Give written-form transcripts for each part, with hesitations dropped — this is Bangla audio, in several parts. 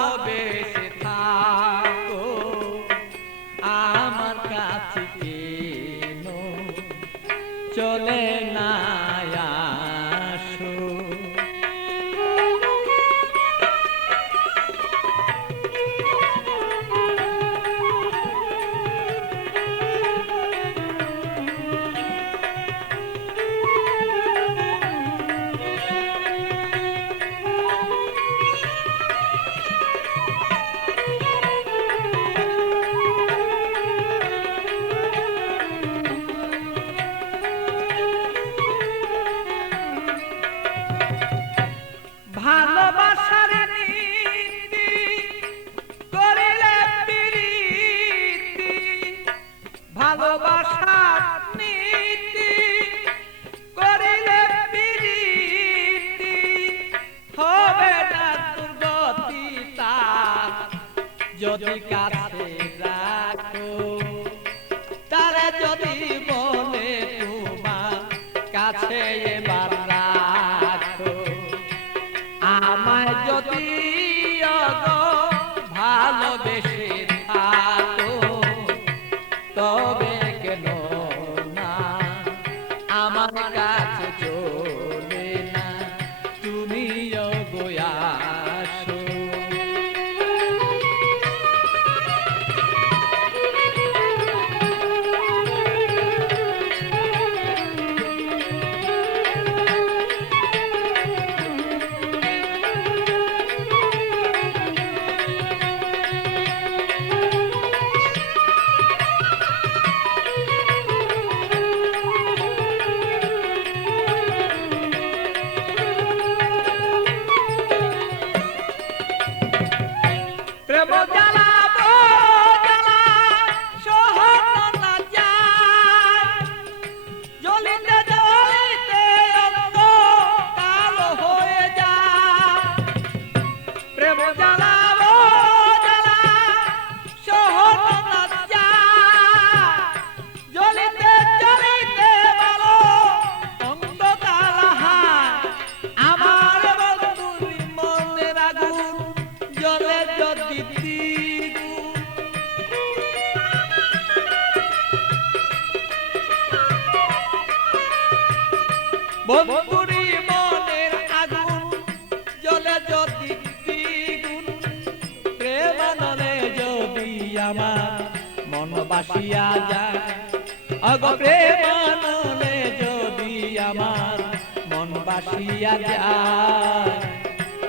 ভালোবেসে থাকো আমার কাছে কেন চলে না আসো। ভালোবাসার নীতি করিলে প্রীতি, ভালোবাসার নীতি করিলে প্রীতি হবে না দুর্গতি তার যদি কাছে রাখো, তারা যদি বলে তোমার কাছে এবার রাখো। আমায় যদি ভালোবেসে থাকো তবে কেন না আমার কাছে চলে না তুমি আসো। প্রেম জ্বালা জ্বালা সহন না যায়, জ্বলিতে জ্বলিতে অঙ্গ কালো হয়ে যায়। প্রেম জ্বালা জ্বালা সহন না যায়, জ্বলিতে জ্বলিতে বলো অঙ্গ কালো হয়। আমার বন্ধুর মনের আগুন জ্বলে যদি দ্বিগুণ, বন্ধুরি মনের আগুন জ্বলে যদি দ্বিগুণ, প্রেমানলে যদি আমার মন বাসিয়া যায়, অগ প্রেমানলে যদি আমার মন বাসিয়া যায়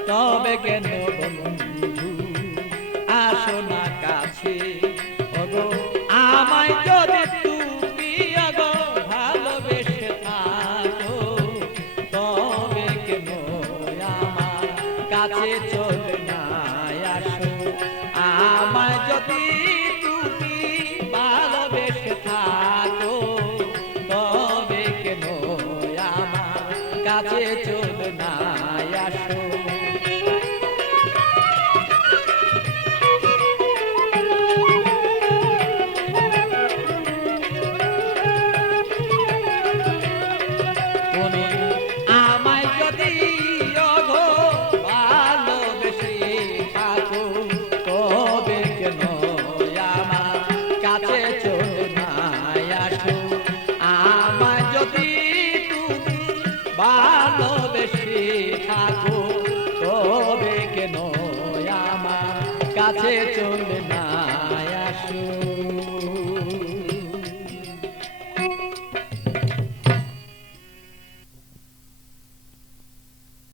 তবে কেন বন্ধু আসো না কাছে। ওগো আমায় যদি তুমি ওগো ভালোবেসে থাকো তবে কেন আমার কাছে চলে না আসো। আমায় যদি তুমি ভালোবেসে থাকো তবে কেন আমার কাছে চলে না আসো। আমায় যদি ভালোবেসে থাকো তবে কেন আমার কাছে চলে না আসো। আমায় যদি তুমি ভালোবেসে থাকো তবে কেন আমার কাছে চলে না আসো।